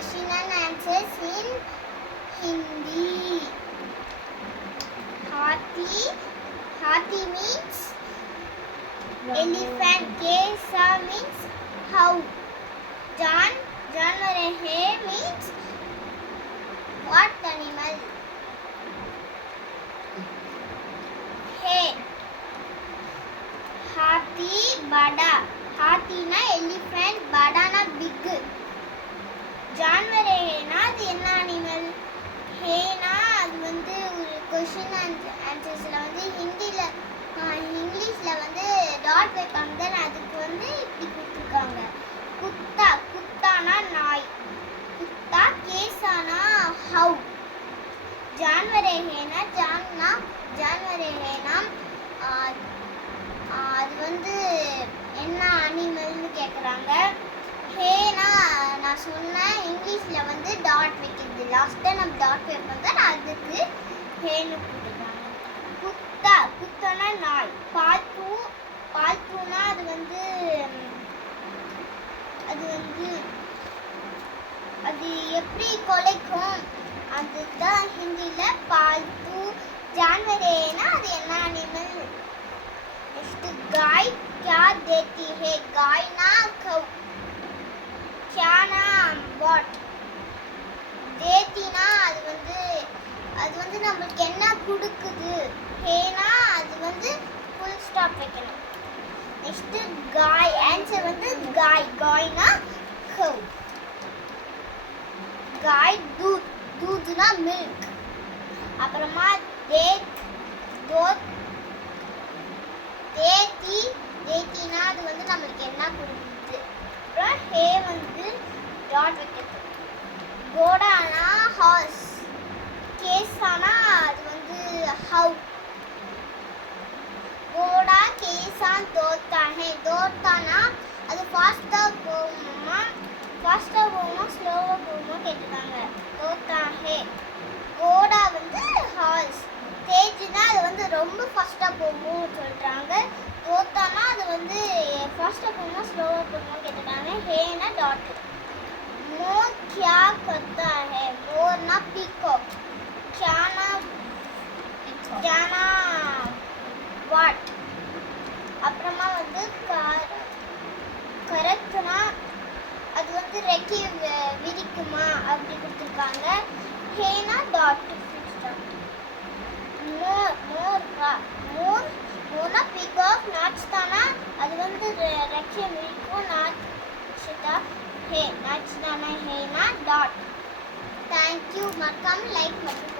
question and answers in Hindi. Hathi means elephant. Kesa means how. Janwar hai means what animal. Hai Hathi bada. Hathi na elephant, bada na big. Janwar hai na அது என்ன animal? ஹேனா அது வந்து ஒரு question and ஆன்சர்ஸ்ல வந்து ஹிந்தில இங்கிலீஷ்ல வந்து dot வைப்பாங்க. அதுக்கு வந்து இப்படி கொடுத்துருக்காங்க. குத்தானா நாய். குத்தா. கேசானா ஹவு. ஜான்வரே ஹேனா ஜான்வரே ஹேனா அது வந்து என்ன அனிமல்னு கேட்குறாங்க. ஹேனா நான் சொன்னேன் இங்கிலீஷ்ல வந்து டாட் வைக்கிறது. லாஸ்ட்டாக நம்ம டாட் வைப்போம் தான் அதுக்கு ஹேன்னு போட்டுருக்காங்க. குத்தானா நாய். பால்தூனா அது வந்து அது எப்படி கொலைக்கும் அதுதான் ஹிந்தியில பால்தூ. ஜான்வரேனா அது என்ன அனிமல். நெக்ஸ்ட் காய் क्या देती है. காய்னா கவ். क्याना வாட். தேத்தினா அது வந்து நமக்கு என்ன கொடுக்குது. ஹேனா அது வந்து ஃபுல் ஸ்டாப் வைக்கணும். நெக்ஸ்ட் காய். ஆன்சர் வந்து காய்னா கவ். गाय दूध ना मिल्क. அப்புறமா தேத்தினா அது வந்து நமக்கு என்ன கொடுக்குது. அப்புறம் ஹே வந்து டாட் வைக்கிறது. கோடானா ஹார்ஸ். கேசானா அது வந்து ஹவு. கோடா கேசான் தோத்தா ஹே. தோத்தானா அது ஃபாஸ்டா போகுமா ஸ்லோவா போகுமா கேட்டுருக்காங்க. தோத்தா ஹே. கோடா வந்து ஹார்ஸ். தேஜ்னா அது வந்து ரொம்ப ஃபாஸ்ட்டாக போகும்னு சொல்கிறாங்க. தோத்தானா அது வந்து ஃபாஸ்ட்டாக போகுமா ஸ்லோவாக போகுமா கேட்டுருக்காங்க. ஹேனா டாட். மோர் கியா கர்த்தா ஹே. மோர்னா பீகாக். கியானா வாட். அப்புறமா வந்து கரெக்ட்னா அது வந்து ரெக்கை விரிக்குமா அப்படி கொடுத்துருக்காங்க. ஹேனா டாட். மோர்னா பீகாக். நாச்சுதானா அது வந்து ரெக்கை விரிக்கும். நாச்சுதா ஹே. நாச்சுதானா ஹேனா டாட். தேங்க்யூ. மறக்காம லைக் மற்றும்